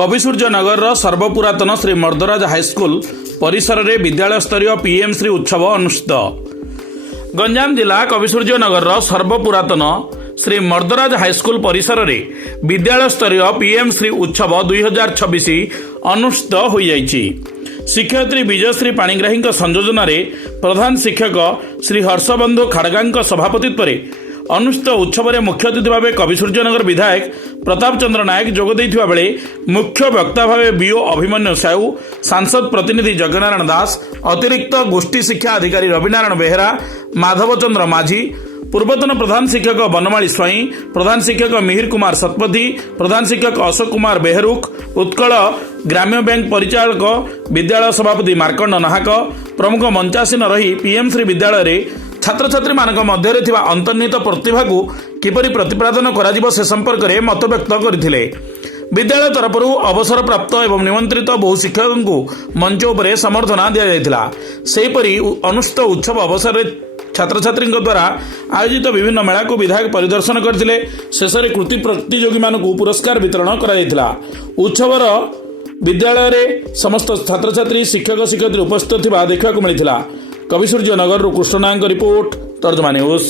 कविसूर्यनगर सर्वपुरातन Shri मर्दराज high school परिसर में विद्यालय स्तरीय पीएम श्री उत्सव अनुष्ठित। गंजाम जिला कविसूर्यनगर सर्वपुरातन श्री मर्दराज हाईस्कल परिसर में विद्यालय स्तरीय पीएम श्री उत्सव 2026 अनुष्ठित हो जाइछि। शिक्षयित्री विजयश्री पाणिग्राही संयोजन प्रधान शिक्षक श्री हर्षबंधु खाड़गा सभापतित्व अनुष्ठित उत्सव में मुख्य अतिथि भाव कविसूर्यनगर विधायक प्रताप चंद्र नायक जोग बेले मुख्य वक्ता भाव बीओ अभिमन्यु साहू, सांसद प्रतिनिधि जगनारायण दास, अतिरिक्त गोष्ठी शिक्षा अधिकारी रविनारायण बेहेरा, माधव चंद्र माझी, पूर्वतन प्रधान शिक्षक बनमाली स्वाई, प्रधान शिक्षक मिहिर कुमार सतपथी, प्रधान शिक्षक अशोक कुमार बेहरुख, उत्कल ग्राम्य बैंक परिचालक विद्यालय सभापति मार्कंड नाहक प्रमुख मंचासीन रही पीएम श्री विद्यालय छात्र छात्री मानक मध्य अंतर्निहित प्रतिभा को किपरि प्रतिपादन करा से संपर्क में मत व्यक्त करथिले। विद्यालय तरफ अवसर प्राप्त एवं निमंत्रित बहु शिक्षकों को मंच उपर संबर्धना दि जाइथिला। सेहीपरि अनुष्ठित उत्सव अवसर में छात्र छात्री द्वारा आयोजित विभिन्न मेला को विधायक परिदर्शन करथिले। शेष में कृति प्रतियोगी मानक पुरस्कार वितरण करा जाइथिला। उत्सवर विद्यालय रे समस्त छात्र छात्री शिक्षक शिक्षयित्री उपस्थित थिबा देखा मिलता। कविसूर्यनगर कृष्ण नायक रिपोर्ट तर्जमा न्यूज।